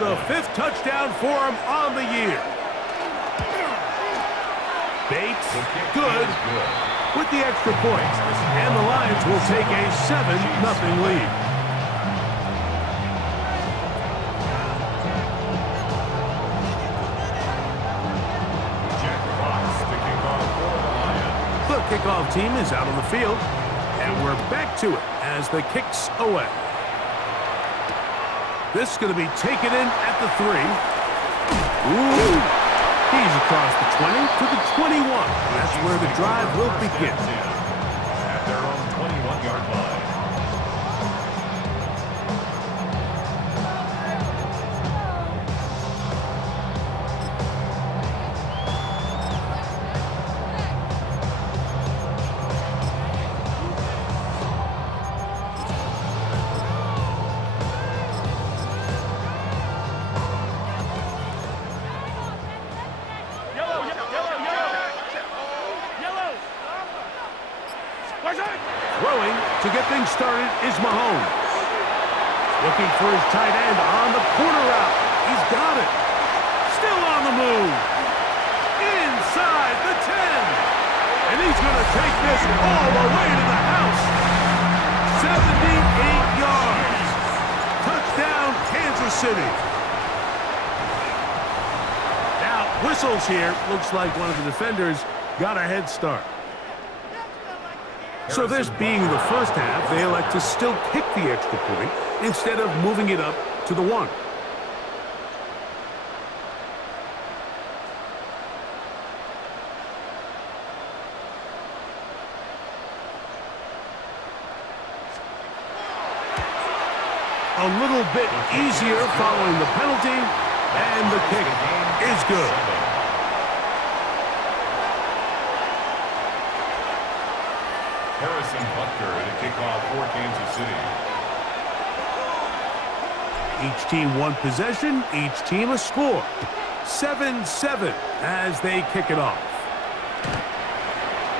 the 5th touchdown for him on the year. Bates, good, with the extra point. And the Lions will take a 7-0 lead. The kickoff team is out on the field, and we're back to it as the kick's away. This is going to be taken in at the 3. Ooh! He's across the 20 to the 21. That's where the drive will begin. At their own 21-yard line. Throwing to get things started is Mahomes. Looking for his tight end on the corner route. He's got it. Still on the move. Inside the 10. And he's going to take this all the way to the house. 78 yards. Touchdown, Kansas City. Now, whistles here. Looks like one of the defenders got a head start. So this being the first half, they elect to still kick the extra point instead of moving it up to the 1. A little bit easier following the penalty, and the kick is good. Harrison Butker to kick off for Kansas City. Each team one possession, each team a score. 7-7 as they kick it off.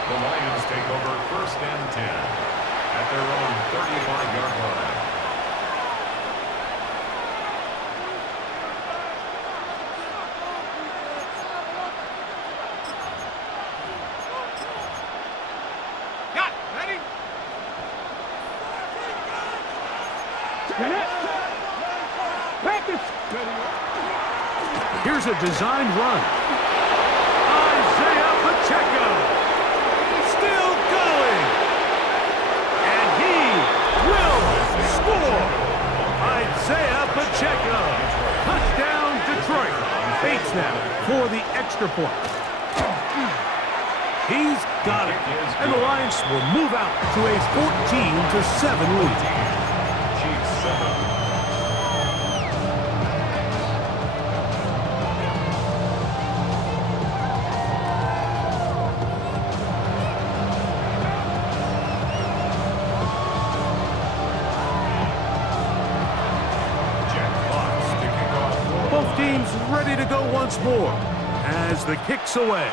The Lions take over 1st and 10 at their own 35-yard line. Here's a designed run. Isaiah Pacheco. Still going. And he will score. Isaiah Pacheco. Touchdown, Detroit. Bates now for the extra point. He's got it. And the Lions will move out to a 14-7 lead. Chiefs 7. Both teams ready to go once more as the kick's away.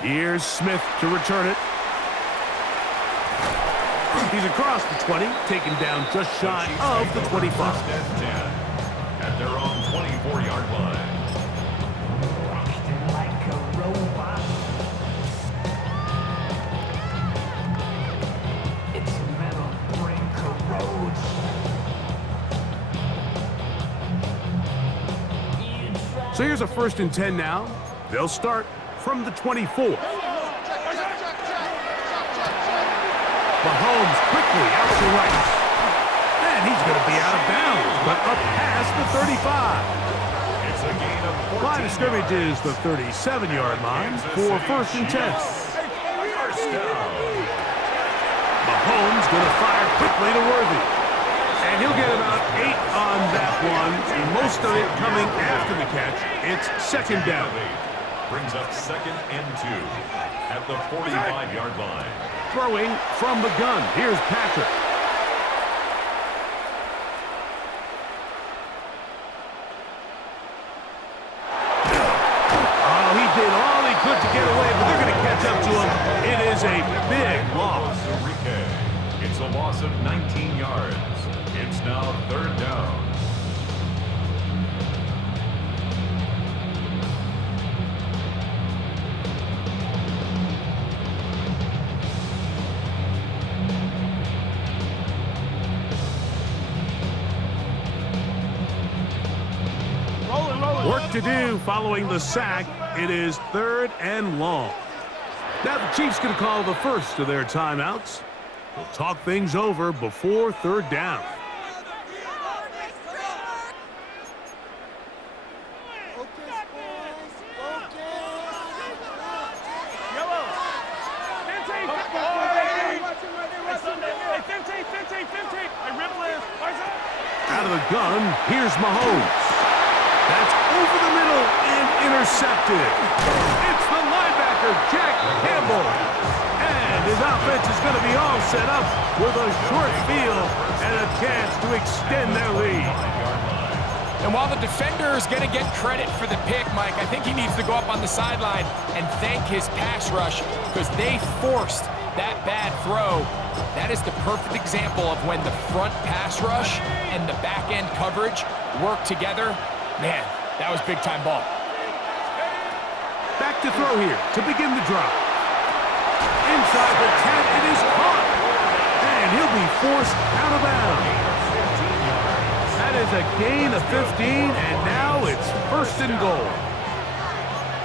Here's Smith to return it. He's across the 20, taken down just shy of the 25. At their own 24-yard line. Like a robot. Its metal brain corrodes. So here's a 1st and 10 now. They'll start from the 24. Mahomes quickly out to right. And he's going to be out of bounds, but up past the 35. It's a gain of 14 Line of scrimmage is the 37-yard line for 1st and 10. First down. Mahomes going to fire quickly to Worthy. And he'll get about 8 on that one, most of it coming after the catch. It's 2nd down. Brings up 2nd and 2 at the 45-yard line. Throwing from the gun. Here's Patrick. Oh, he did all he could to get away, but they're going to catch up to him. It is a big loss. It's a loss of 19 yards. It's now 3rd down. Work to do following the sack. It is 3rd and long. Now the Chiefs going to call the first of their timeouts. We'll talk things over before 3rd down. Out of the gun, here's Mahomes. That's over the middle and intercepted. It's the linebacker, Jack Campbell. And his offense is going to be all set up with a short field and a chance to extend their lead. And while the defender is going to get credit for the pick, Mike, I think he needs to go up on the sideline and thank his pass rush because they forced that bad throw. That is the perfect example of when the front pass rush and the back end coverage work together. Man, that was big-time ball. Back to throw here to begin the drop. Inside the 10, it is caught. And he'll be forced out of bounds. That is a gain of 15, and now it's 1st and goal.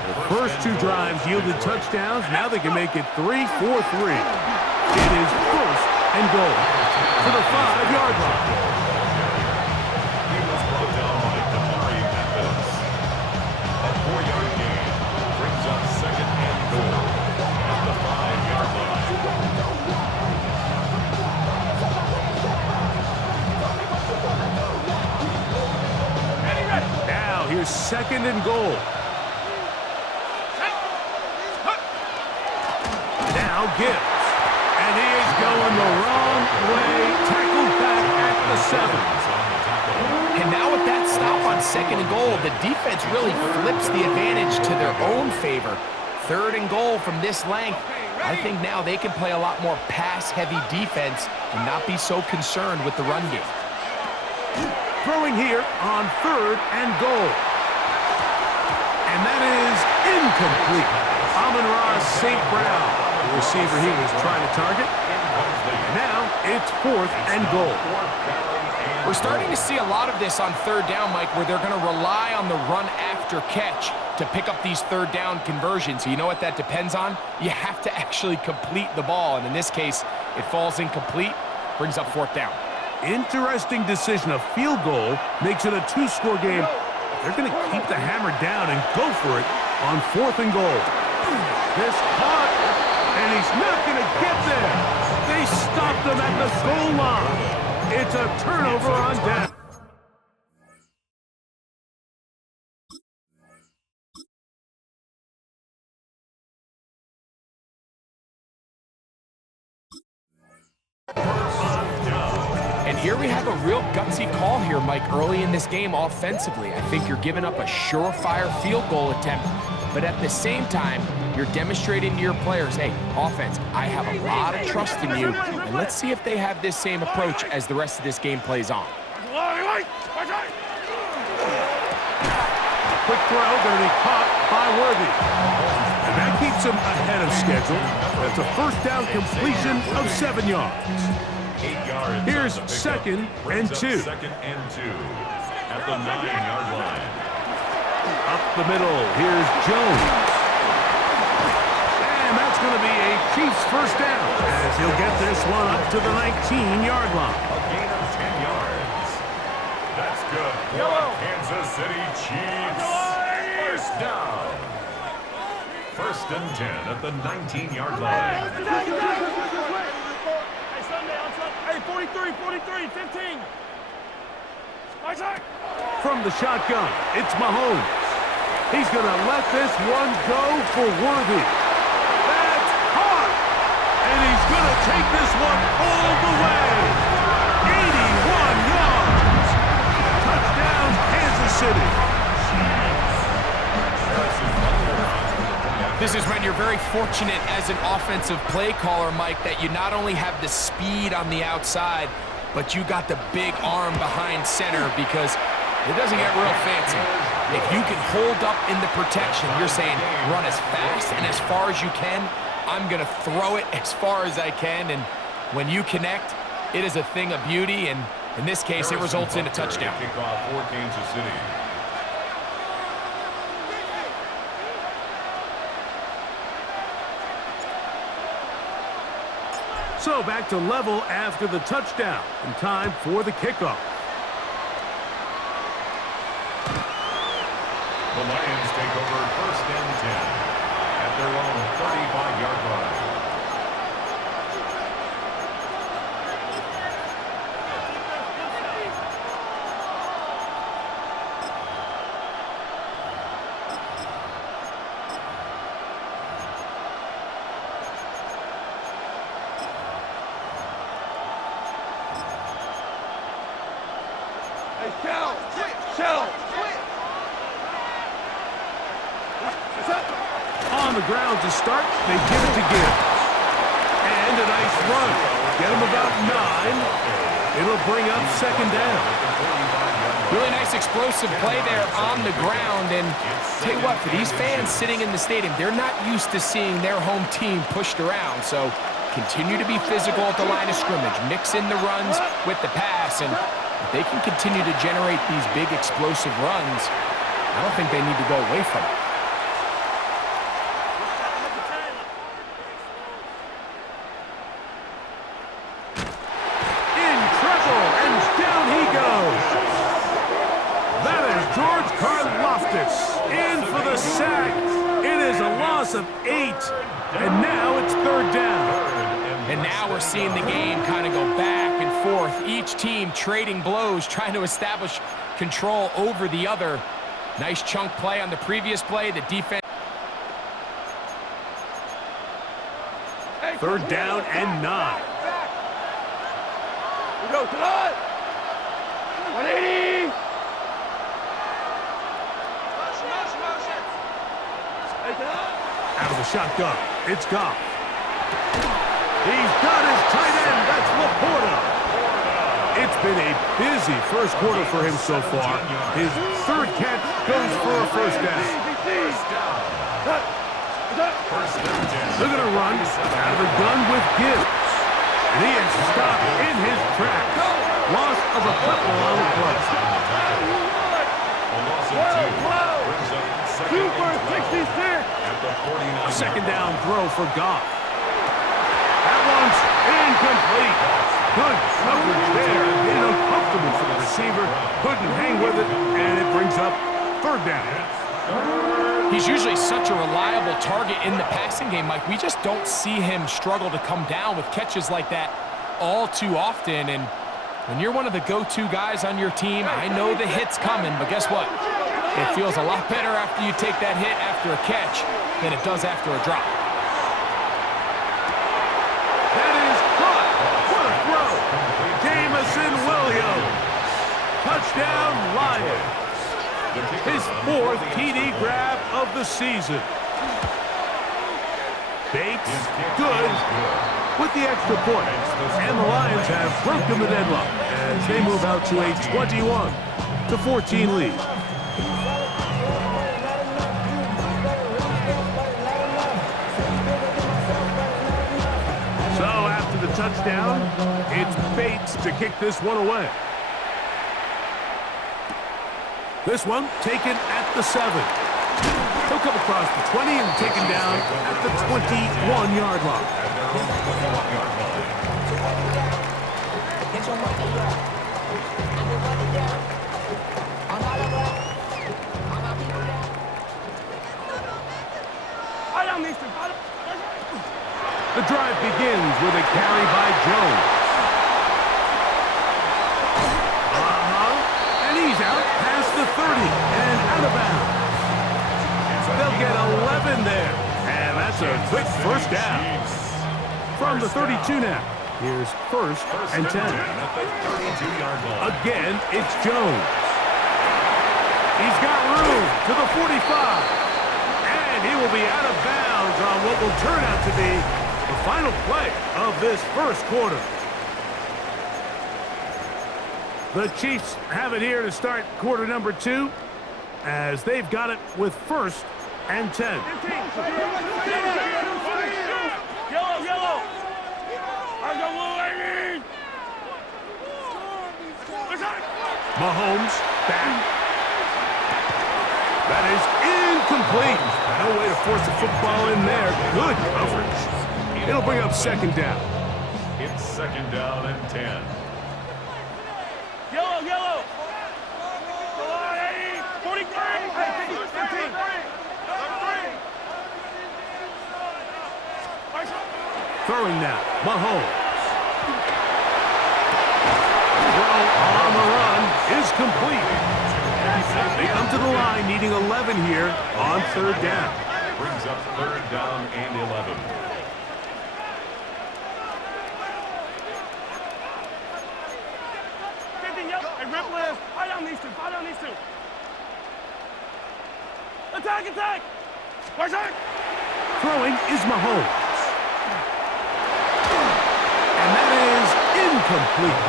The first 2 drives yielded touchdowns. Now they can make it 3-4-3. It is 1st and goal to the 5-yard line. Here's 2nd and goal. Now Gibbs. And he is going the wrong way. Tackled back at the 7. And now with that stop on 2nd and goal, the defense really flips the advantage to their own favor. 3rd and goal from this length. I think now they can play a lot more pass-heavy defense and not be so concerned with the run game. Throwing here on 3rd and goal. And that is incomplete. Amon-Ra St. Brown, the receiver he was trying to target. And now it's 4th and goal. We're starting to see a lot of this on 3rd down, Mike, where they're going to rely on the run after catch to pick up these 3rd down conversions. So you know what that depends on? You have to actually complete the ball. And in this case, it falls incomplete, brings up 4th down. Interesting decision. A field goal makes it a 2-score game. They're going to keep the hammer down and go for it on 4th and goal. This caught, and he's not going to get there. They stopped him at the goal line. It's a turnover on down. And here we have a real gutsy call here, Mike, early in this game offensively. I think you're giving up a surefire field goal attempt, but at the same time, you're demonstrating to your players, hey, offense, I have a lot of trust in you, and let's see if they have this same approach as the rest of this game plays on. Quick throw, going to be caught by Worthy. And that keeps him ahead of schedule. That's a 1st down completion of 7 yards. 8 yards. Here's 2nd and 2. 2nd and 2 at the 9-yard line. Up the middle, here's Jones. And that's going to be a Chiefs 1st down as he'll get this one up to the 19-yard line. A gain of 10 yards. That's good for the Kansas City Chiefs. 1st down. 1st and 10 at the 19-yard line. Hey, 43, 15. From the shotgun, it's Mahomes. He's going to let this one go for Worthy. That's caught! And he's going to take this one all the way. 81 yards. Touchdown, Kansas City. This is when you're very fortunate as an offensive play caller, Mike, that you not only have the speed on the outside, but you got the big arm behind center because it doesn't get real fancy. If you can hold up in the protection, you're saying run as fast and as far as you can. I'm going to throw it as far as I can, and when you connect, it is a thing of beauty, and in this case, it results in a touchdown. Kickoff for Kansas City. So back to level after the touchdown, and time for the kickoff. The Lions take over 1st and 10 at their own 35-yard line. On the ground to start, they give it to Gibbs. And a nice run. Get him about 9. It'll bring up 2nd down. Really nice explosive play there on the ground. And tell you what, for these fans sitting in the stadium, they're not used to seeing their home team pushed around. So continue to be physical at the line of scrimmage. Mix in the runs with the pass. And if they can continue to generate these big explosive runs, I don't think they need to go away from it. In for the sack. It is a loss of 8. And now it's 3rd down. And now we're seeing the game kind of go back and forth. Each team trading blows, trying to establish control over the other. Nice chunk play on the previous play. The defense. 3rd down and 9. We go to the 180. Out of the shotgun, it's Goff. He's got his tight end, that's Laporta. It's been a busy first quarter for him so far. His 3rd catch goes for a 1st down. They're going to run out of the gun with Gibbs. And he is stopped in his tracks. Loss of a couple on the play. A loss of 2 brings up 2 for 66 at the 49. A 2nd down throw for Goff. That one's incomplete. Good coverage there. Getting uncomfortable for the receiver. Couldn't hang with it, and it brings up 3rd down. He's usually such a reliable target in the passing game, Mike. We just don't see him struggle to come down with catches like that all too often. And when you're one of the go-to guys on your team, I know the hit's coming, but guess what? It feels a lot better after you take that hit after a catch than it does after a drop. That is caught. What a throw. Jamison Williams. Touchdown, Lions. His 4th TD grab of the season. Bates, good, with the extra point. And the Lions have broken the deadlock as they move out to a 21-14 lead. So after the touchdown, it's Bates to kick this one away. This one taken at the 7. He'll come across the 20 and taken down at the 21-yard line. The drive begins with a carry by Jones. And he's out past the 30 and out of bounds. They'll get 11 there. And that's a quick 1st down. From the 32 now. Here's 1st and 10. Again, it's Jones. He's got room to the 45. And he will be out of bounds on what will turn out to be the final play of this first quarter. The Chiefs have it here to start quarter number 2 as they've got it with 1st and 10. Yellow, yellow. Mahomes back. That is incomplete. No way to force the football in there. Good coverage. It'll bring up 2nd down. It's 2nd down and 10. Yellow, yellow. 43. 15. Throwing now. Mahomes. Throw on the run is complete. They come to the line needing 11 here on 3rd down. Brings up 3rd down and 11. Hey, rip list. Fire down these two. Attack, attack. Attack. Throwing is Mahomes. And that is incomplete.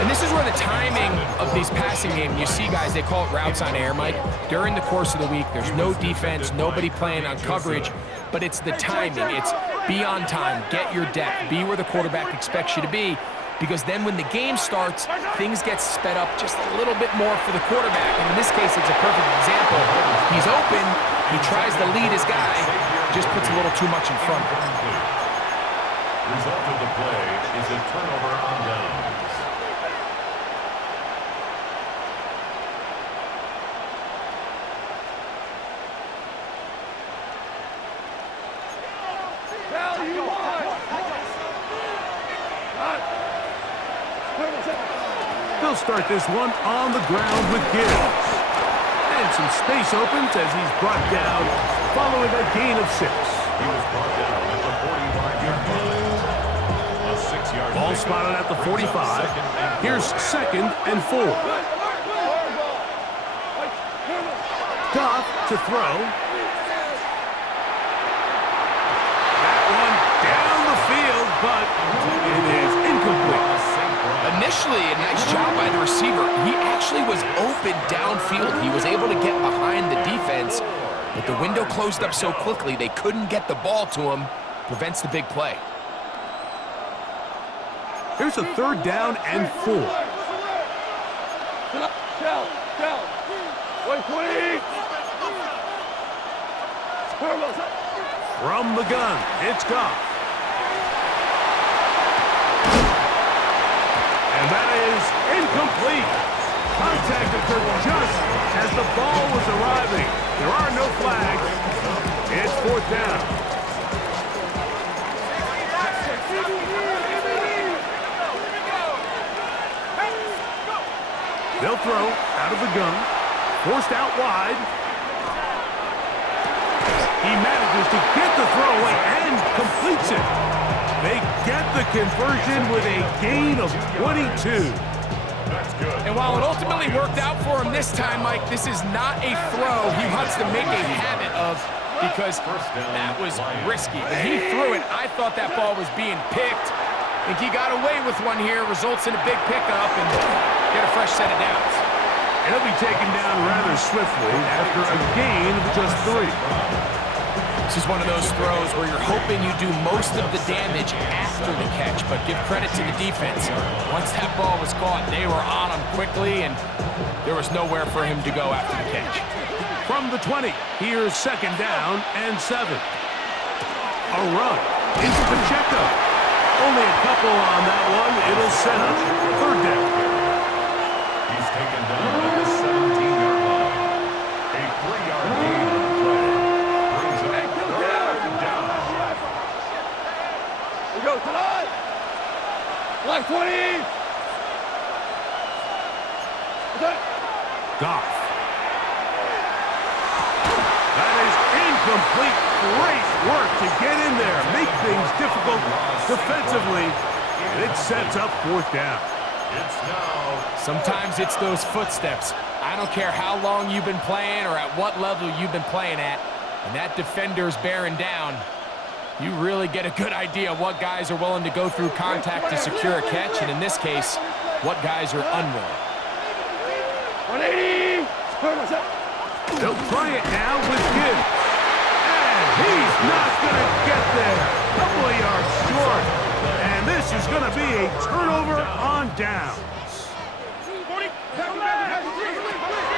And this is where the timing of these passing games, you see guys, they call it routes on air, Mike. During the course of the week, there's no defense, nobody playing on coverage, but it's the timing. It's be on time, get your depth, be where the quarterback expects you to be, because then when the game starts, things get sped up just a little bit more for the quarterback. And in this case, it's a perfect example. He's open, he tries to lead his guy, just puts a little too much in front. Result of the play is a turnover on downs. They'll start this one on the ground with Gibbs. And some space opens as he's brought down following a gain of 6. He was brought down at the 45-yard line. A 6-yard Ball spotted at the 45. Here's 2nd and 4. Goff to throw. That one down the field, but it is incomplete. Initially, a nice job by the receiver. He actually was open downfield. He was able to get behind the defense, but the window closed up so quickly they couldn't get the ball to him. Prevents the big play. Here's a 3rd down and 4. From the gun, it's Goff. And that is incomplete. Contact occurred just as the ball was arriving. There are no flags. It's 4th down. They'll throw out of the gun. Forced out wide. He manages to get the throw away and completes it. They get the conversion with a gain of 22. That's good. And while it ultimately worked out for him this time, Mike, this is not a throw he wants to make a habit of because that was risky. When he threw it, I thought that ball was being picked. I think he got away with one here, results in a big pickup, and get a fresh set of downs. And he'll be taken down rather swiftly after a gain of just 3. This is one of those throws where you're hoping you do most of the damage after the catch, but give credit to the defense. Once that ball was caught, they were on him quickly, and there was nowhere for him to go after the catch. From the 20, here's 2nd down and 7. A run into Pacheco. Only a couple on that one. It'll set up 3rd down. He's taken down at the 17-yard line. A 3-yard gain on the play. Brings up 3rd down. We go tonight. Black 20. Goff. That is incomplete. Great work to get in there, make things difficult defensively, and it sets up 4th down. It's now. Sometimes it's those footsteps. I don't care how long you've been playing or at what level you've been playing at, and that defender's bearing down. You really get a good idea of what guys are willing to go through contact to secure a catch, and in this case, what guys are unwilling. 180. They'll try it now with Gibbs. And he's not going to get there. Couple of yards short. And this is going to be a turnover on downs.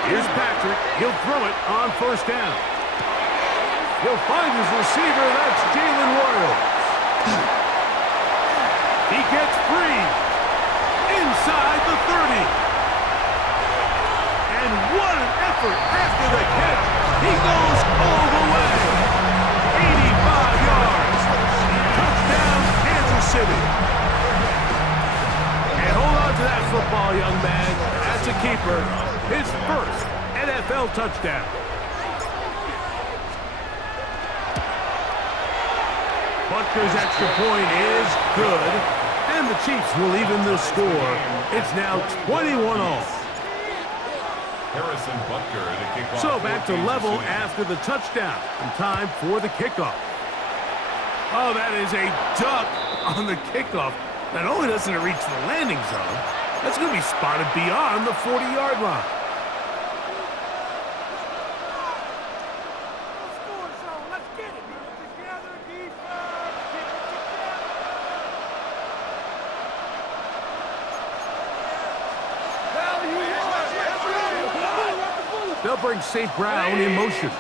Here's Patrick. He'll throw it on first down. He'll find his receiver. That's Jalen Royals. He gets free inside the 30. And what an effort after the catch. He goes all the way. 85 yards. Touchdown, Kansas City. And hold on to that football, young man. That's a keeper. His first NFL touchdown. Butker's extra point is good. And the Chiefs will even the score. It's now 21-all. Harrison Butker to kick off. So back to level after the touchdown. And time for the kickoff. Oh, that is a duck on the kickoff. Not only doesn't it reach the landing zone, that's going to be spotted beyond the 40-yard line. They'll bring St. Brown in motion.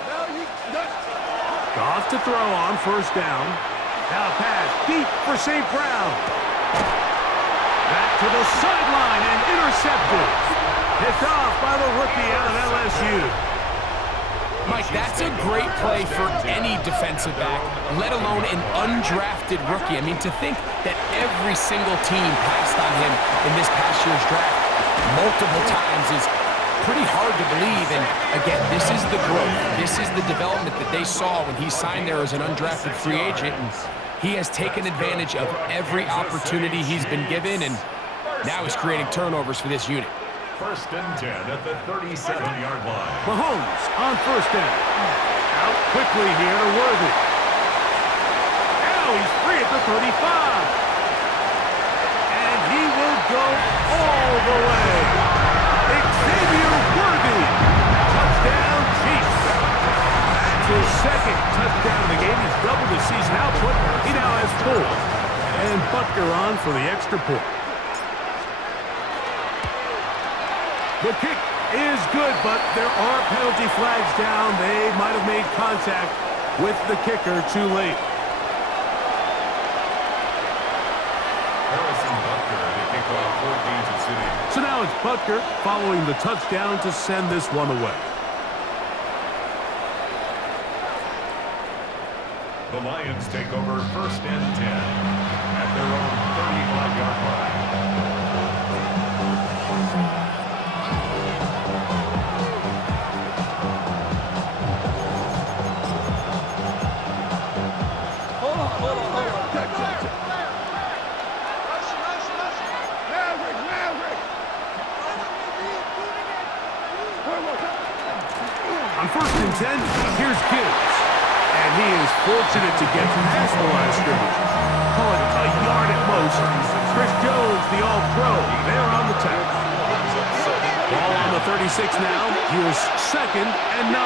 Goff to throw on first down. Now pass deep for St. Brown. Back to the sideline and intercepted. Picked off by the rookie out of LSU. Mike, that's a great play for any defensive back, let alone an undrafted rookie. I mean, to think that every single team passed on him in this past year's draft multiple times is pretty hard to believe. And again, this is the growth. This is the development that they saw when he signed there as an undrafted free agent. And he has taken advantage of every opportunity he's been given, and now he's creating turnovers for this unit. First and 10 at the 37-yard line. Mahomes on first down. Out quickly here to Worthy. Now he's free at the 35. And he will go all the way. Xavier Worthy. Touchdown, Chiefs. That's his second touchdown of the game. He's doubled his season output. He now has 4. And Butker on for the extra point. The kick is good, but there are penalty flags down. They might have made contact with the kicker too late. Harrison Butker to kick off for Kansas City. So now it's Butker following the touchdown to send this one away. The Lions take over first and 10 at their own 35-yard line. On first and 10, here's Gibbs. And he is fortunate to get past the line of scrimmage. Call it a yard at most. Chris Jones, the all-pro, there on the tackle. Ball on the 36 now. Here's second and 9.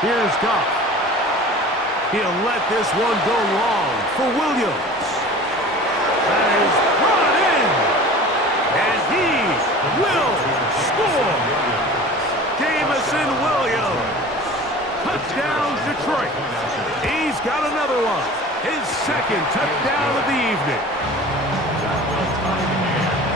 Here's Goff. He'll let this one go long for Williams. That is brought in. And he will score. Jamison Williams. Touchdown, Detroit. He's got another one. His second touchdown of the evening.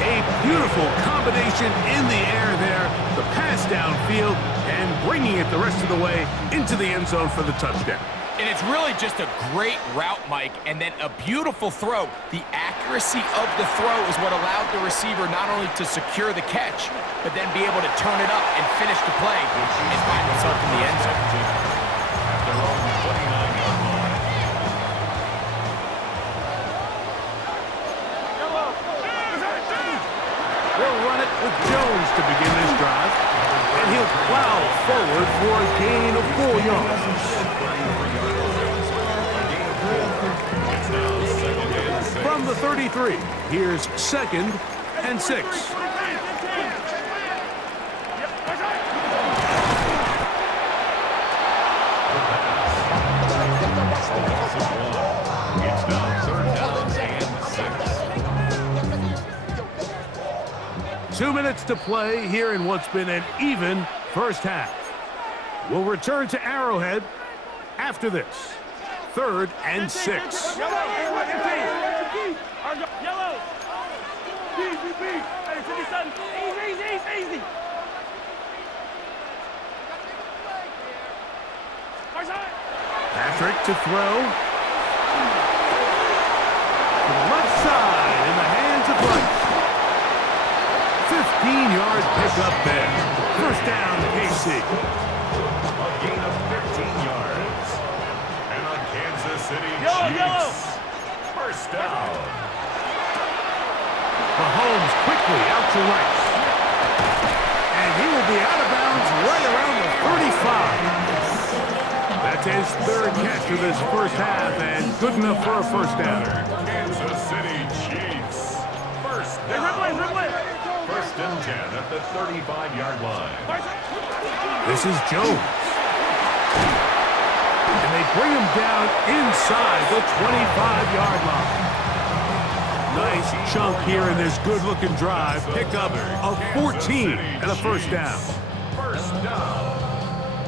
A beautiful combination in the air there. The pass downfield and bringing it the rest of the way into the end zone for the touchdown. And it's really just a great route, Mike, and then a beautiful throw. The accuracy of the throw is what allowed the receiver not only to secure the catch, but then be able to turn it up and finish the play and find himself in the end zone. At their own 29-yard line. They'll run it with Jones to begin this drive, and he'll plow forward for a gain of 4 yards. From the 33, here's second and 6. 2 minutes to play here in what's been an even first half. We'll return to Arrowhead after this. 3rd and 6. Yellow. Hey, 57. Easy. Patrick to throw. To the left side in the hands of Rice. 15-yard pickup there. First down, KC. A gain of 15 yards. And a Kansas City Chiefs. First down. Mahomes quickly out to Rice. And he will be out of bounds right around the 35. That's his 3rd catch of this first half, and good enough for a first down. Kansas City Chiefs. First down. First and 10 at the 35-yard line. This is Jones. And they bring him down inside the 25-yard line. Nice chunk here in this good-looking drive. Pickup of 14 and a first down. First down.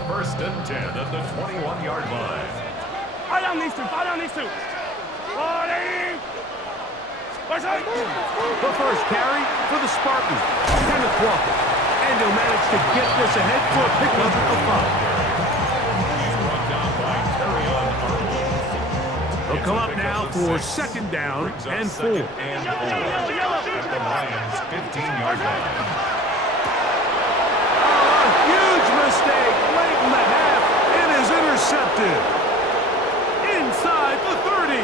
First and 10 at the 21-yard line. Fire down these two. The first carry for the Spartans, Kenneth Walker. And he'll manage to get this ahead for a pickup of 5. He's brought down by Terrion Arnold. They'll come up now for 2nd down and 4. Second and 4 at the Lions' 15-yard line. Huge mistake late in the half. It is intercepted. Inside the 30.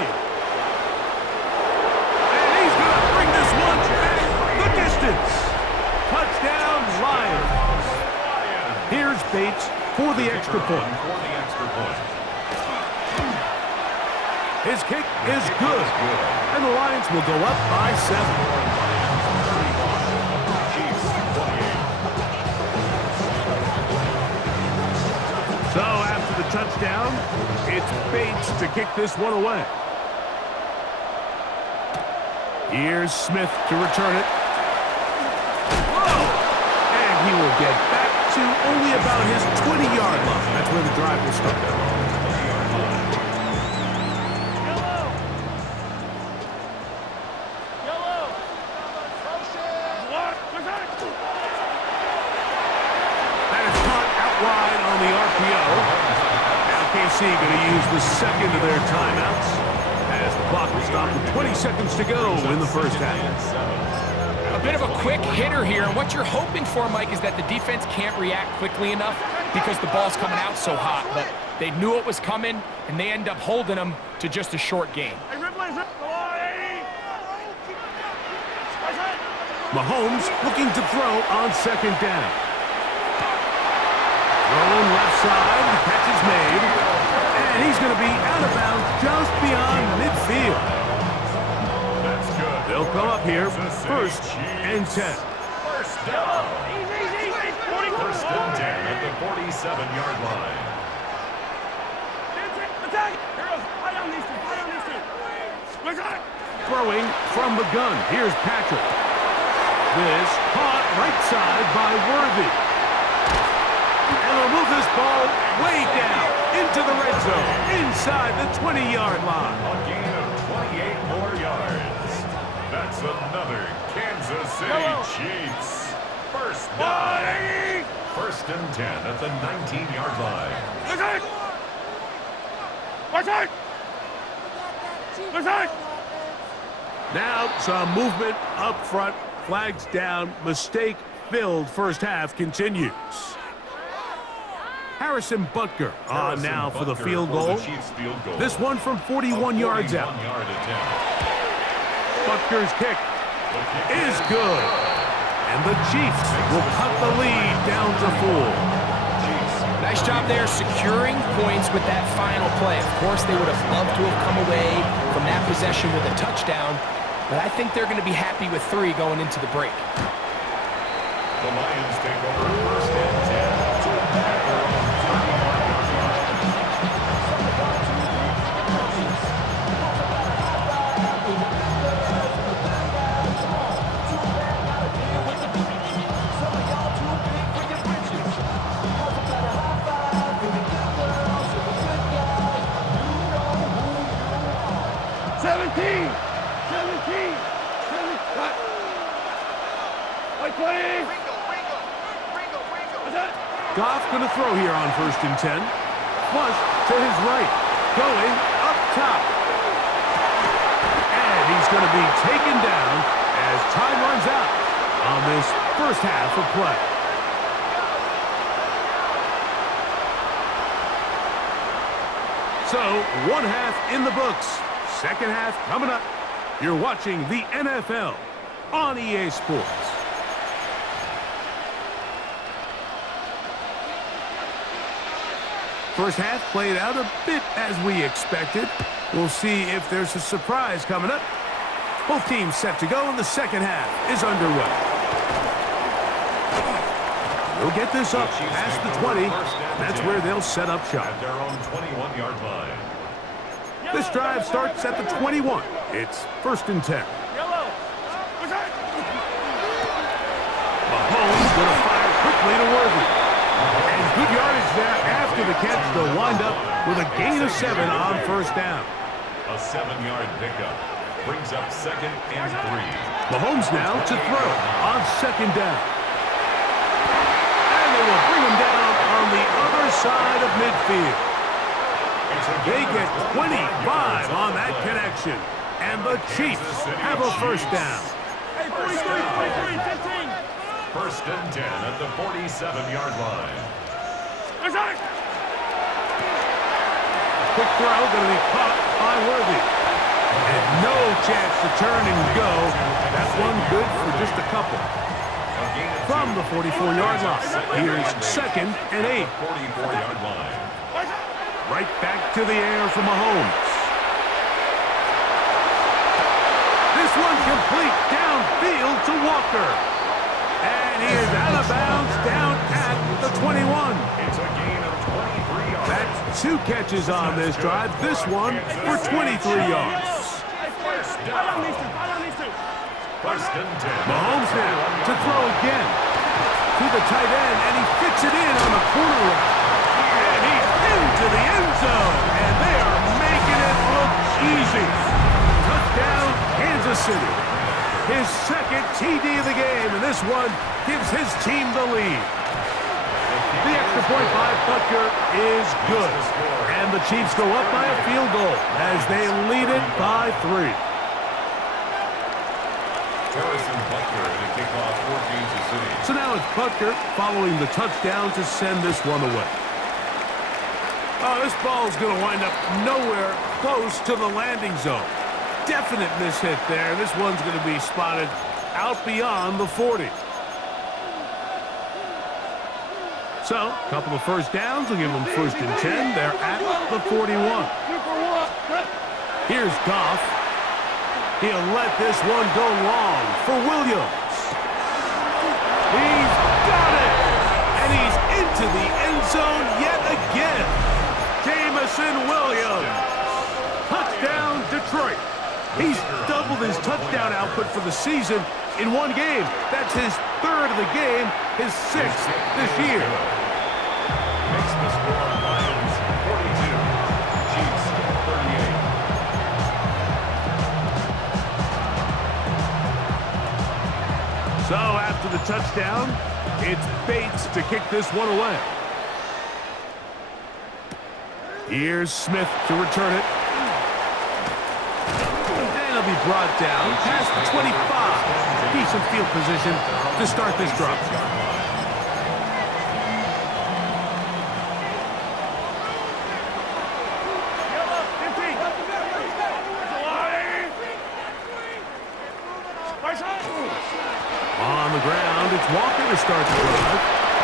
And he's going to bring this one back the distance. Touchdown, Lions. Here's Bates for the extra point. His kick is good. And the Lions will go up by 7. So after the touchdown, it's Bates to kick this one away. Here's Smith to return it. And he will get back to only about his 20-yard line. That's where the drive will start. That is caught out wide on the RPO. Now KC going to use the second of their timeouts as the clock will stop with 20 seconds to go in the first half. A bit of a quick hitter here, and what you're hoping for, Mike, is that the defense can't react quickly enough because the ball's coming out so hot. But they knew it was coming, and they end up holding them to just a short game. Mahomes looking to throw on 2nd down. Thrown left side, the catch is made, and he's going to be out of bounds just beyond midfield. That's good. They'll come up here, 1st and 10. First down. First and 10 at the 47-yard line. Throwing from the gun, here's Patrick. This caught right side by Worthy. And they'll move this ball way down into the red zone, inside the 20-yard line. A gain of 28 more yards. That's another Kansas City Chiefs. First down. First and 10 at the 19-yard line. Now some movement up front. Flags down. Mistake-filled first half continues. Harrison Butker on now for the field goal. This one from 41 yards out. Butker's kick is good. And the Chiefs will cut the lead down to 4. Nice job there securing points with that final play. Of course, they would have loved to have come away from that possession with a touchdown, but I think they're going to be happy with 3 going into the break. The Lions take over 1st and 10 at their own 35-yard line. 17. 17. 17. Cut. Like 20. What's that? Goff going to throw here on 1st and 10. Flush to his right. Going up top. And he's going to be taken down as time runs out on this first half of play. So, one half in the books. Second half coming up. You're watching the NFL on EA Sports. First half played out a bit as we expected. We'll see if there's a surprise coming up. Both teams set to go, and the second half is underway. They'll get this up past the 20. That's where they'll set up shop. At their own 21-yard line. This drive starts at the 21. It's 1st and 10. Mahomes going to fire quickly to Worthy. And good yardage there after the catch. They'll wind up with a gain of 7 on 1st down. A 7-yard pickup brings up 2nd and 3. Mahomes now to throw on 2nd down. And they will bring him down on the other side of midfield. They get 25 on that connection. And the Chiefs have a 1st down. Hey, 43, 15. 1st and 10 at the 47-yard line. Quick throw going to be caught by Worthy. And no chance to turn and go. That one good for just a couple. From the 44-yard line, here's 2nd and 8. 44-yard line. Right back to the air for Mahomes. This one complete downfield to Walker. And he is out of bounds down at the 21. It's a gain of 23 yards. That's 2 catches on this drive. This one for 23 yards. First down. 1st and 10. Mahomes now to throw again. To the tight end, and he fits it in on the corner route. And he's into the end zone. And they are making it look easy. Touchdown, Kansas City. His 2nd TD of the game, and this one gives his team the lead. The extra point by Butker is good. And the Chiefs go up by a field goal as they lead it by 3. Harrison Butker to kick off for Kansas City. So now it's Butker following the touchdown to send this one away. Oh, this ball's going to wind up nowhere close to the landing zone. Definite mishit there. This one's going to be spotted out beyond the 40. So, a couple of 1st downs will give them 1st and 10. They're at the 41. Here's Goff. He'll let this one go long for Williams. He's got it! And he's into the end zone yet again. Jamison Williams. Touchdown, Detroit. He's doubled his touchdown output for the season in one game. That's his 3rd of the game, his 6th this year. Makes the score Lions 42, Chiefs 38. So after the touchdown, it's Bates to kick this one away. Here's Smith to return it. And he'll be brought down past the 25. Decent field position to start this drive. On the ground, it's Walker to start the drive.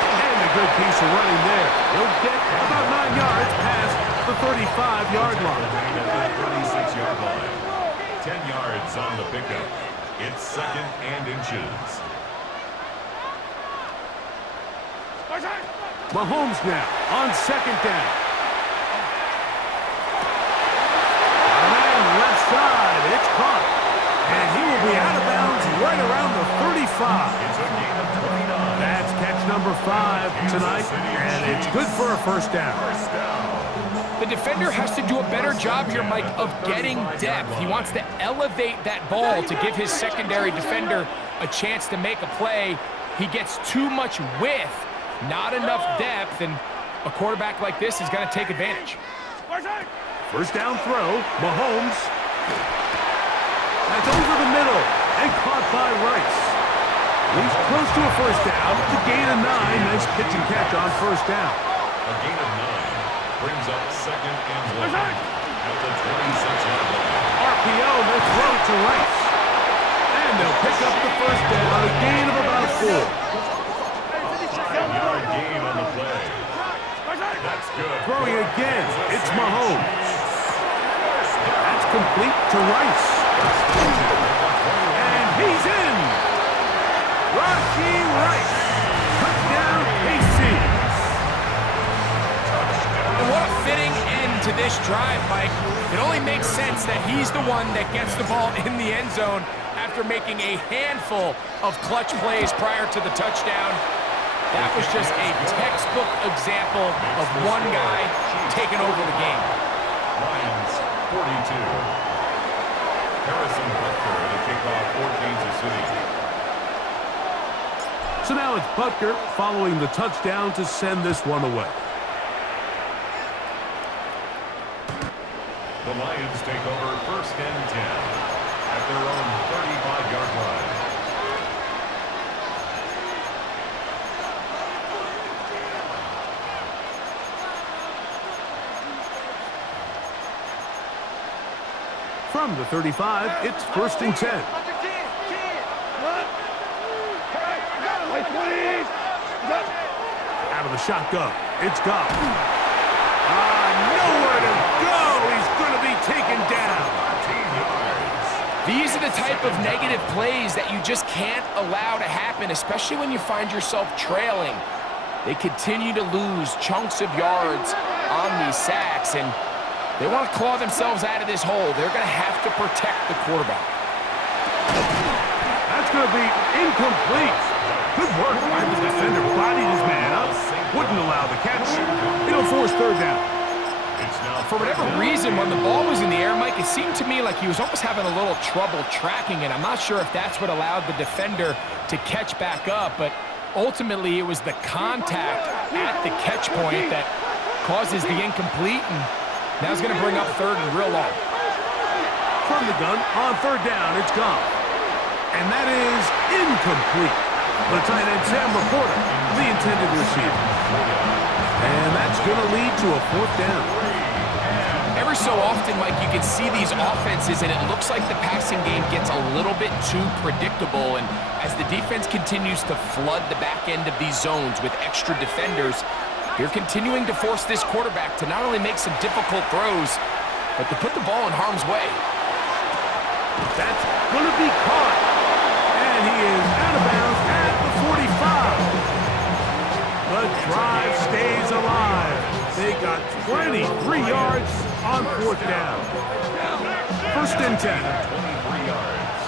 And a good piece of running there. He'll get about 9 yards past the 35-yard line. 36-yard line. 10 yards on the pickup. It's 2nd and inches. Mahomes now on 2nd down. And left side, it's caught. And he will be out of bounds right around the 35. It's a gain of 29. That's catch number 5 tonight, and it's good for a 1st down. 1st down. The defender has to do a better job here, Mike, of getting depth. He wants to elevate that ball to give his secondary defender a chance to make a play. He gets too much width, not enough depth, and a quarterback like this is going to take advantage. First down throw, Mahomes. That's over the middle and caught by Rice. He's close to a first down to gain a 9. Nice pitch and catch on first down. A gain of 9 brings up 2nd and 1 at the 26-yard line. RPO, they'll throw it to Rice. And they'll pick up the first down, a gain of about 4. A 5-yard gain on the play. That's good. Throwing again, it's Mahomes. That's complete to Rice. And he's in. Rashee Rice. Touchdown, KC. And what a fitting end to this drive, Mike. It only makes sense that he's the one that gets the ball in the end zone after making a handful of clutch plays prior to the touchdown. That was just a textbook example of one guy taking over the game. Lions 42. Harrison Butker to kick off for Kansas City. So now it's Butker following the touchdown to send this one away. The Lions take over 1st and 10 at their own 35-yard line. From the 35, it's 1st and 10. Out of the shotgun, it's Goff. Nowhere to go. He's going to be taken down. 13 yards. These are the type of negative plays that you just can't allow to happen, especially when you find yourself trailing. They continue to lose chunks of yards on these sacks, and they want to claw themselves out of this hole. They're going to have to protect the quarterback. That's going to be incomplete. Good work by the defender. Bodied his man up. Wouldn't allow the catch. It'll force 3rd down. It's now For whatever reason, when the ball was in the air, Mike, it seemed to me like he was almost having a little trouble tracking it. I'm not sure if that's what allowed the defender to catch back up, but ultimately it was the contact at the catch point that causes the incomplete, and now he's going to bring up 3rd and real long. From the gun, on 3rd down, it's Goff. And that is incomplete. The tight end, Sam Laporta, the intended receiver. And that's going to lead to a 4th down. Every so often, Mike, you can see these offenses, and it looks like the passing game gets a little bit too predictable. And as the defense continues to flood the back end of these zones with extra defenders, they're continuing to force this quarterback to not only make some difficult throws, but to put the ball in harm's way. That's going to be caught. And he is out of bounds at the 45. The drive stays alive. They got 23 yards on 4th down. 1st and 10. 23 yards.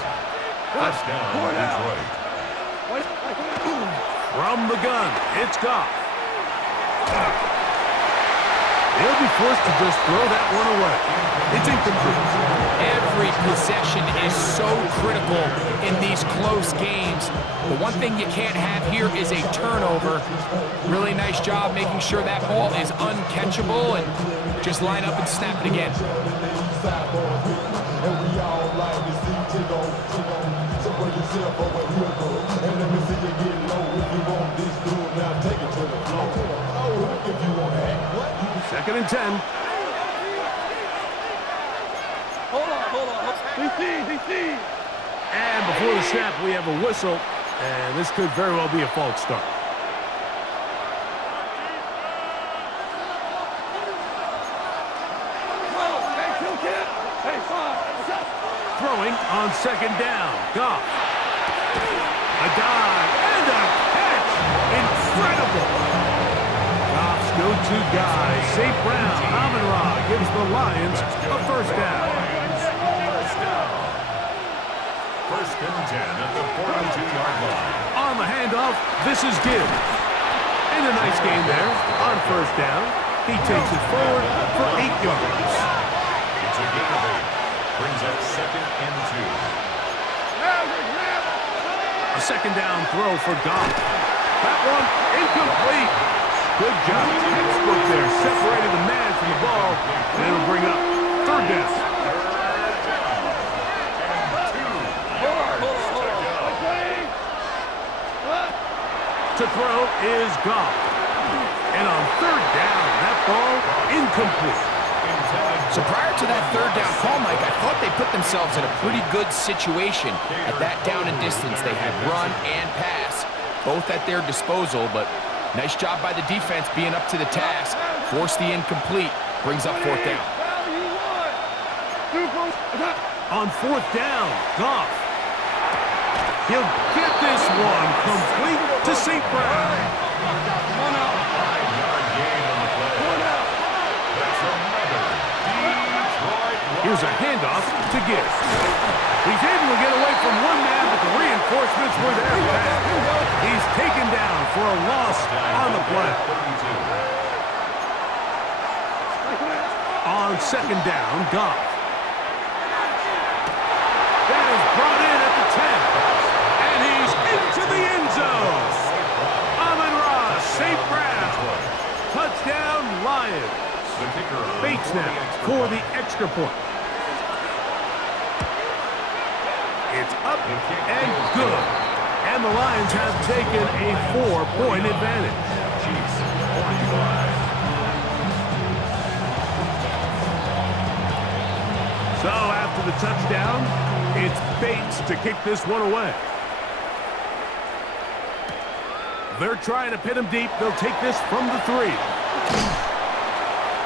First down, Detroit. From the gun, it's Goff. They'll be forced to just throw that one away. It's incomplete. Every possession is so critical in these close games. The one thing you can't have here is a turnover. Really nice job making sure that ball is uncatchable, and just line up and snap it again. Second and 10. Hold on. DC. And before the snap, we have a whistle. And this could very well be a false start. Throwing on 2nd down. Goff. A dive and a catch. Incredible. Goff's go-to guy, St. Brown, Amon-Ra, gives the Lions a 1st down. 1st and 10 at the 42-yard line. On the handoff, this is Gibbs. And a nice game there on 1st down. He takes it forward for 8 yards. It's a gain of 8. Brings up 2nd and 2. A second down throw for Goff. That one incomplete. Good job. Textbook there, separating the man from the ball, and it'll bring up 3rd down. To throw is Goff. And on 3rd down, that ball incomplete. So prior to that 3rd down call, Mike, I thought they put themselves in a pretty good situation at that down and distance. They had run and pass, both at their disposal, but nice job by the defense being up to the task. Force the incomplete, brings up 4th down. On 4th down, Goff. He'll get this one complete to St. Brown. Here's a handoff to Gibbs. He's able to get away from one man, but the reinforcements were there fast. He's taken down for a loss on the play. On 2nd down, Goff. That is brought in at the 10. And he's into the end zone. Amon-Ra St. Brown. Touchdown, Lions. Bates now for the extra point. It's up and good. And the Lions have taken a 4-point advantage. So after the touchdown, it's Bates to kick this one away. They're trying to pin him deep. They'll take this from the 3.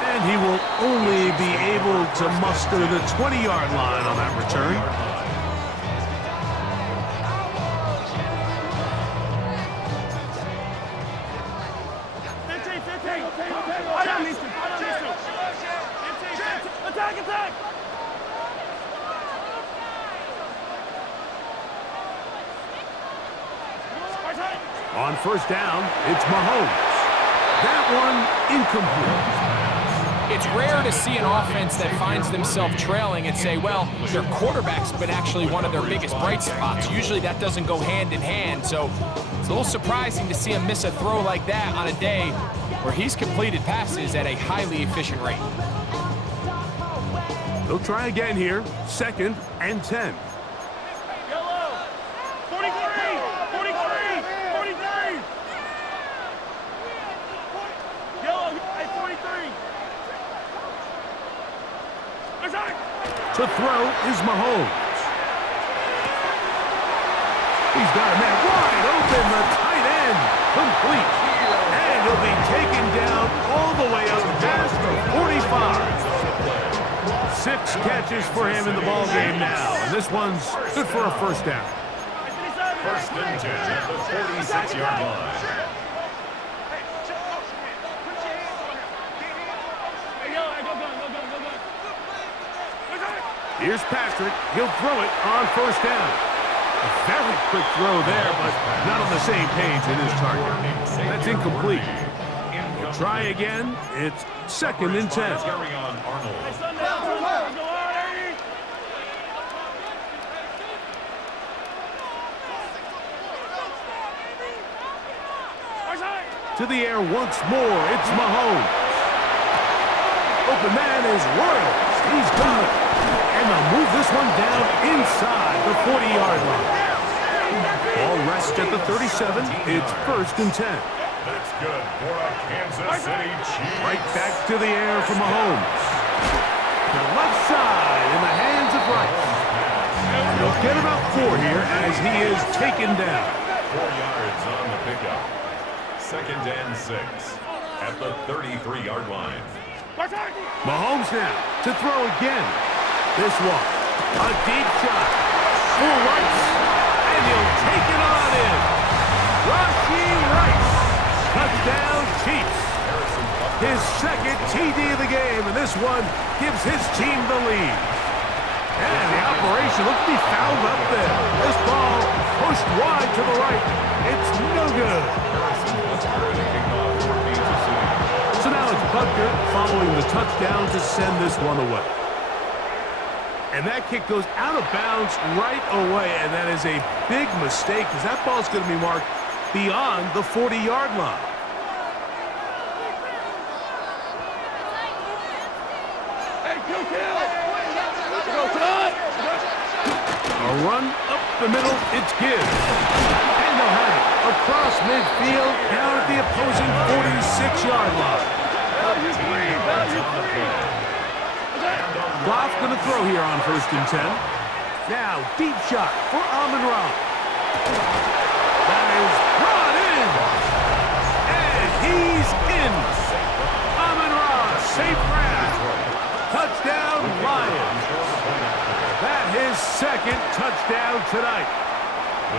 And he will only be able to muster the 20-yard line on that return. Attack! On 1st down, it's Mahomes. That one incomplete. It's rare to see an offense that finds themselves trailing and say, well, their quarterback's been actually one of their biggest bright spots. Usually that doesn't go hand in hand, so it's a little surprising to see him miss a throw like that on a day where he's completed passes at a highly efficient rate. They'll try again here, 2nd and 10. Yellow! 43! 43! 43! Yellow, hey, 43! To throw is Mahomes. He's got a man wide open, the tight end, complete. And he'll be taken down all the way up past the 45. 6 catches for him in the ball game now, and this one's good for a 1st down. 1st and 10 at the 46-yard line. Here's Patrick. He'll throw it on 1st down. A very quick throw there, but not on the same page in his target. That's incomplete. He'll try again. It's 2nd and 10. To the air once more. It's Mahomes. Open man is Royals. He's got it. And they'll move this one down inside the 40-yard line. Ball rests at the 37. It's 1st and 10. That's good for a Kansas City Chiefs. Right back to the air for Mahomes. To the left side in the hands of Rice. And they'll get about 4 here as he is taken down. 4 yards on the pickup. 2nd and 6 at the 33-yard line. Mahomes now to throw again. This one, a deep shot for Rice, and he'll take it on in. Rashee Rice, touchdown Chiefs. His 2nd TD of the game, and this one gives his team the lead. And the operation looks to be fouled up there. This ball pushed wide to the right. It's no good. So now it's punter following the touchdown to send this one away. And that kick goes out of bounds right away, and that is a big mistake because that ball's going to be marked beyond the 40-yard line. Hey, kill! Go, cut! A run up the middle, it's give. And they'll have it across midfield, down at the opposing 46-yard line. Goff going to throw here on 1st and 10. Now, deep shot for Amon-Ra. That is brought in. And he's in. Amon-Ra, safe grab. Touchdown, Lions. That his second touchdown tonight.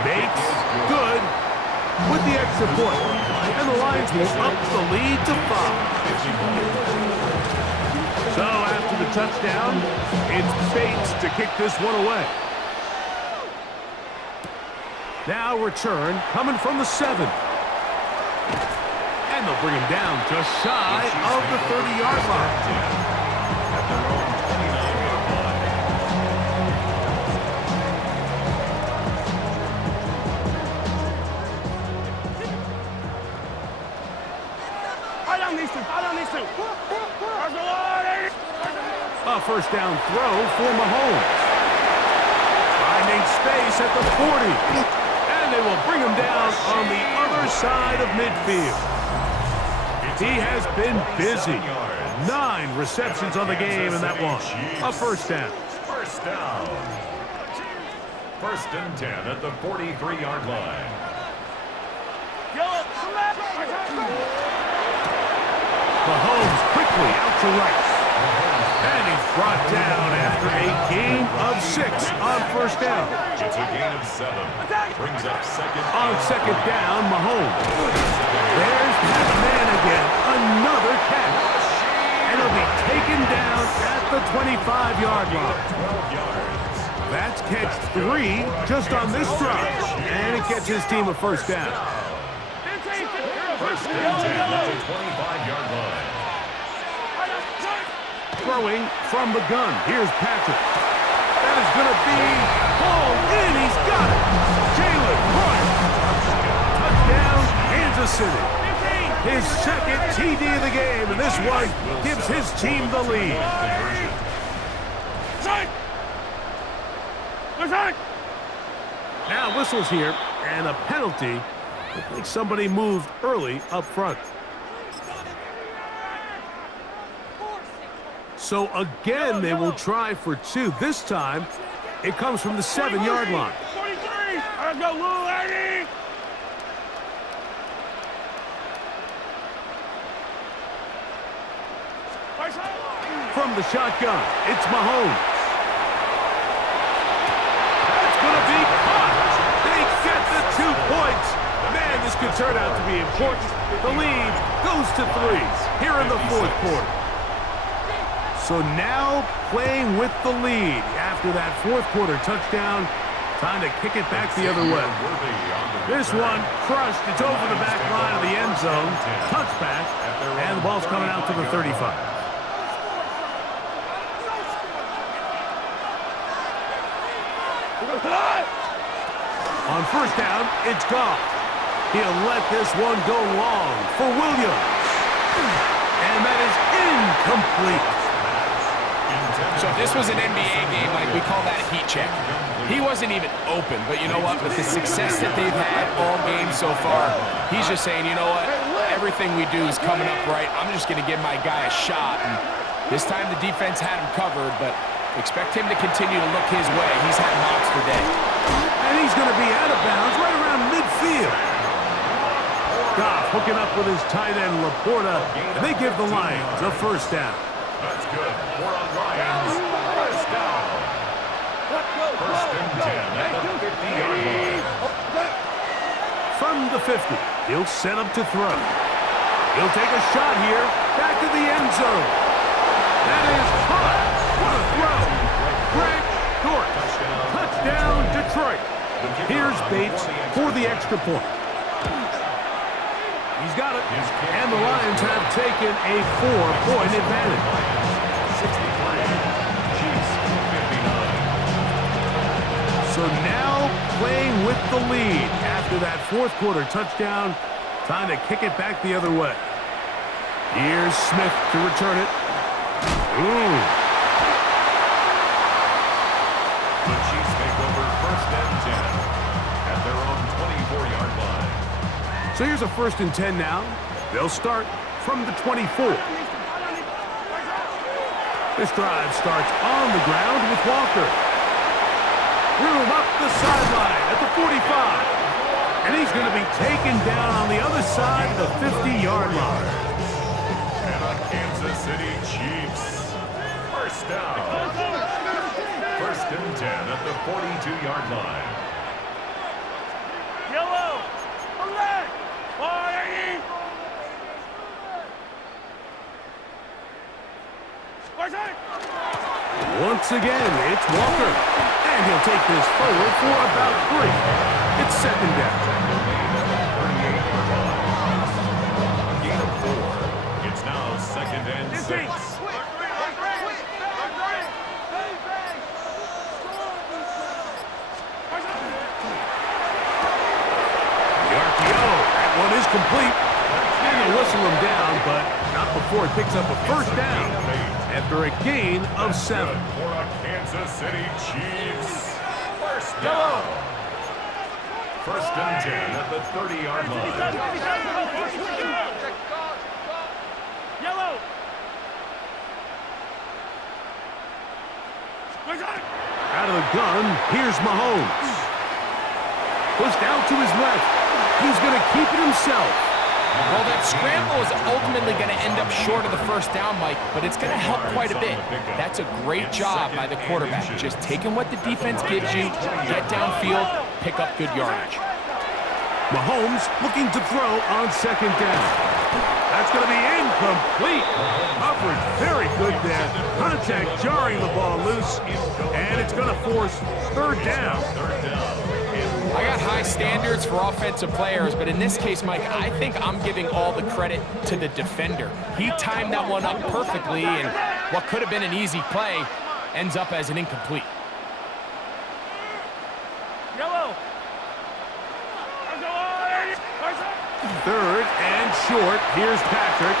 Bates, good, with the extra point. And the Lions will up the lead to 5. So after the touchdown, it's Bates to kick this one away. Now return coming from the 7. And they'll bring him down just shy of the 30-yard line. A first down throw for Mahomes. Finding space at the 40. And they will bring him down on the other side of midfield. He has been busy. 9 receptions on the game in that one. A first down. First down. 1st and 10 at the 43-yard line. Mahomes quickly out to Rice. And he's brought down after a gain of 6 on 1st down. It's a gain of 7. Brings up second. On 2nd down, Mahomes. There's that man again. Another catch. And he'll be taken down at the 25-yard line. 12 yards. That's catch 3 just on this drive. And it gets his team a first down. 1st and 10 at the 25-yard line. Throwing from the gun. Here's Patrick. That is going to be hauled in. He's got it. Jalen Bryant. Touchdown, Kansas City. His second TD of the game, and this one gives his team the lead. Now whistles here, and a penalty. Looks like somebody moved early up front. So again, they will try for 2. This time, it comes from the 7-yard line. 43! Let's go, Lou Lady! From the shotgun, it's Mahomes. That's going to be caught. They get the 2 points. Man, this could turn out to be important. The lead goes to 3 here in the 4th quarter. So now playing with the lead after that 4th quarter touchdown. Time to kick it back the other way. This one crushed. It's over the back line of the end zone. Touchback. And the ball's coming out to the 35. On 1st down, it's Goff. He'll let this one go long for Williams. And that is incomplete. So if this was an NBA game, like we call that a heat check. He wasn't even open, but you know what? With the success that they've had all game so far, he's just saying, you know what? Everything we do is coming up right. I'm just going to give my guy a shot. And this time the defense had him covered, but expect him to continue to look his way. He's had monster day. And he's going to be out of bounds right around midfield. Goff hooking up with his tight end, Laporta, and they give the Lions a first down. That's good. 4 on Lions. First down. 1st and 10 at the 50-yard line. From the 50, he'll set up to throw. He'll take a shot here, back to the end zone. That is caught. What a throw. Greg Dortch. Touchdown, Detroit. Here's Bates for the extra point. He's got it. And the Lions have taken a 4-point advantage. 63. Chiefs 59. So now playing with the lead after that fourth quarter touchdown. Time to kick it back the other way. Here's Smith to return it. Ooh. The Chiefs take over 1st and 10 at their own 24-yard line. So here's a 1st and 10 now. They'll start from the 24. This drive starts on the ground with Walker. Room up the sideline at the 45. And he's going to be taken down on the other side of the 50-yard line. And the Kansas City Chiefs. 1st down. 1st and 10 at the 42-yard line. Yellow. Black. 180. Once again, it's Walker. And he'll take this forward for about 3. It's 2nd down. A gain of 4. It's now 2nd and 6. The RPO. That one is complete. And they'll whistle him down, but not before he picks up a 1st down after a gain of 7. For a Kansas City Chiefs. 1st down. 1st and 10 at the 30-yard line. Yellow. Out of the gun, here's Mahomes. Pushed out to his left. He's going to keep it himself. Well, that scramble is ultimately going to end up short of the 1st down, Mike, but it's going to help quite a bit. That's a great job by the quarterback. Just taking what the defense gives you, get downfield, pick up good yardage. Mahomes looking to throw on 2nd down. That's going to be incomplete. Coverage very good there. Contact jarring the ball loose, and it's going to force 3rd down. I got high standards for offensive players, but in this case, Mike, I think I'm giving all the credit to the defender. He timed that one up perfectly, and what could have been an easy play ends up as an incomplete. Yellow. 3rd and short. Here's Patrick.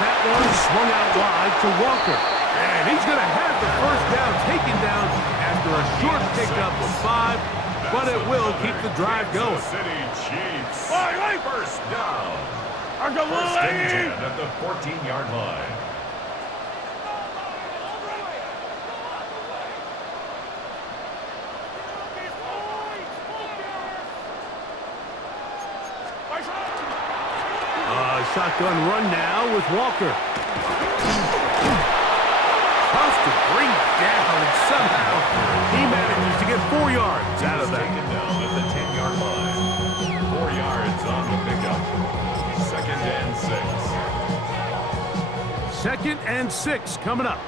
That one swung out wide to Walker. And he's going to have the 1st down taken down after a short pickup of 5. But it will keep the drive going. City Chiefs. 1st down. 1st and 10 at the 14-yard line. Shotgun run now with Walker. Tough to bring down, and somehow he manages to get 4 yards out of that. Taken down at the 10-yard line. 4 yards on the pickup. 2nd and 6. 2nd and 6 coming up.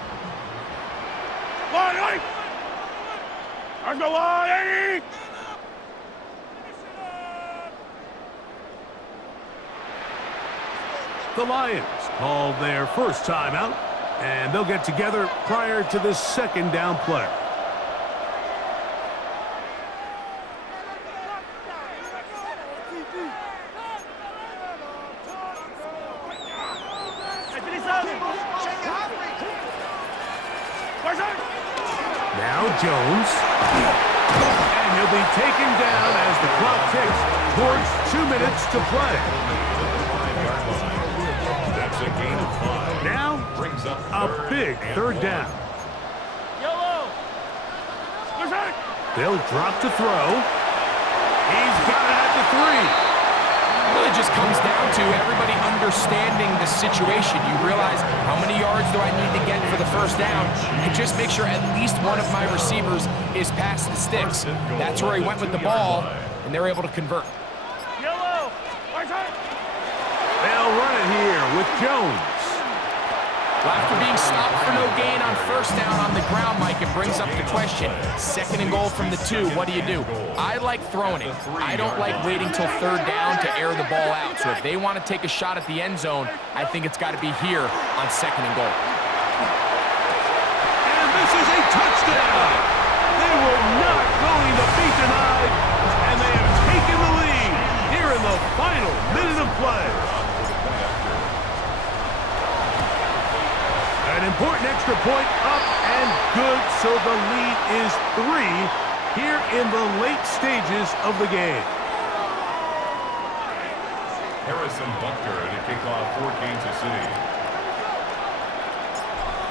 The Lions called their first timeout, and they'll get together prior to this 2nd down play. Now Jones. And he'll be taken down as the clock ticks towards 2 minutes to play. That's a gain of 5. Now, Brings up a big 3rd down. Yellow. They'll drop to throw. He's got it at the 3. It really just comes down to everybody understanding the situation. You realize how many yards do I need to get for the 1st down, and just make sure at least one of my receivers is past the sticks. That's where he went with the ball, and they're able to convert. Yellow. They'll run it here with Jones. Well, after being stopped for no gain on first down on the ground, Mike, it brings up the question. 2nd and goal from the 2, what do you do? I like throwing it. I don't like waiting till 3rd down to air the ball out. So if they want to take a shot at the end zone, I think it's got to be here on 2nd and goal. And this is a touchdown. They were not going to be denied, and they have taken the lead here in the final minute of play. An important extra point up and good, so the lead is 3 here in the late stages of the game. Harrison Butker to kick off for Kansas City.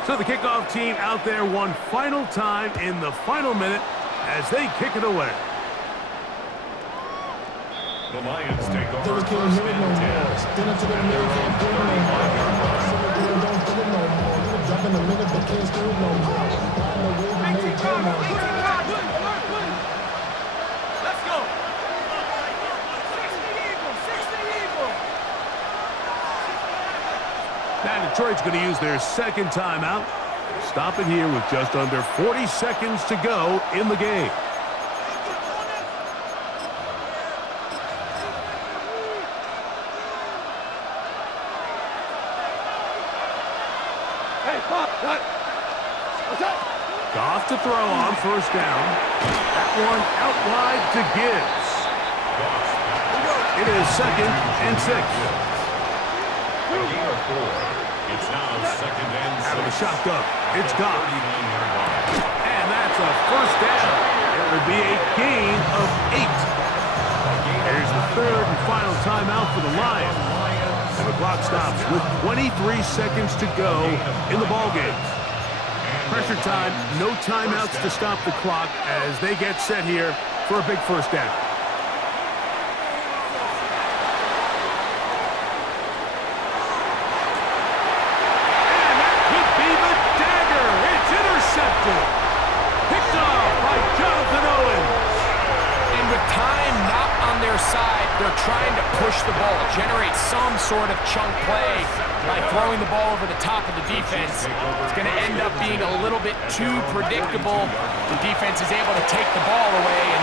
So the kickoff team out there one final time in the final minute as they kick it away. The Lions take over 1st and 10. Jump in the minute, they can't still no more. Find a way to make timeout. Let's go. 60 Eagle. Now Detroit's going to use their 2nd timeout. Stop it here with just under 40 seconds to go in the game. Goff to throw on 1st down. That one out wide to Gibbs. It is 2nd and 6. Gain of 4. It's now 2nd and 6. Out of the shotgun. It's Goff. And that's a 1st down. It would be a gain of 8. Here's the 3rd and final timeout for the Lions. And the clock stops with 23 seconds to go in the ballgame. Pressure time, no timeouts to stop the clock as they get set here for a big 1st down. And that could be the dagger. It's intercepted. Picked off by Jonathan Owens. And with time not on their side, they're trying to push the ball, generate some sort of chunk play by throwing the ball over the top of the defense. It's going to end up being a little bit too predictable. The defense is able to take the ball away, and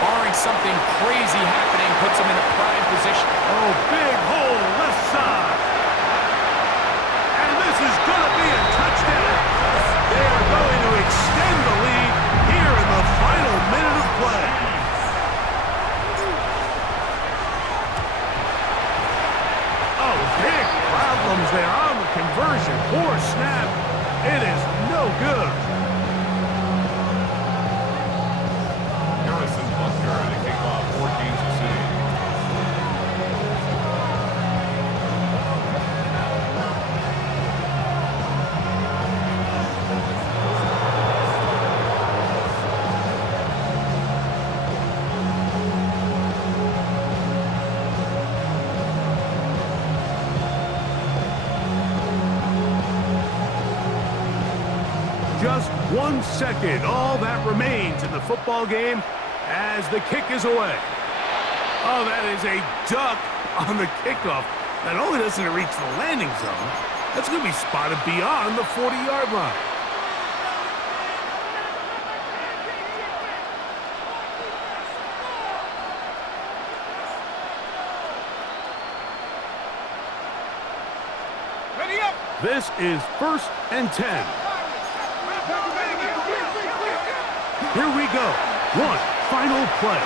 barring something crazy happening, puts them in a prime position. Oh, big hole left side. And this is going to be a touchdown. They are going to extend the lead here in the final minute of play. Oh, big problems there on the conversion. Poor snap. It is no good. Harrison Butker to kick off for Kansas City. Just 1 second, all that remains in the football game as the kick is away. Oh, that is a duck on the kickoff. Not only doesn't it reach the landing zone, that's going to be spotted beyond the 40-yard line. Ready up. This is 1st and 10. Here we go. One final play.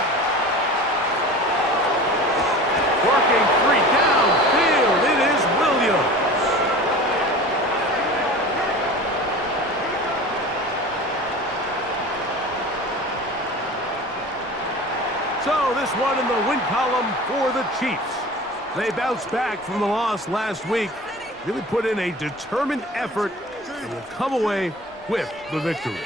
Working free downfield. It is Williams. So this one in the win column for the Chiefs. They bounced back from the loss last week. Really put in a determined effort and will come away with the victory.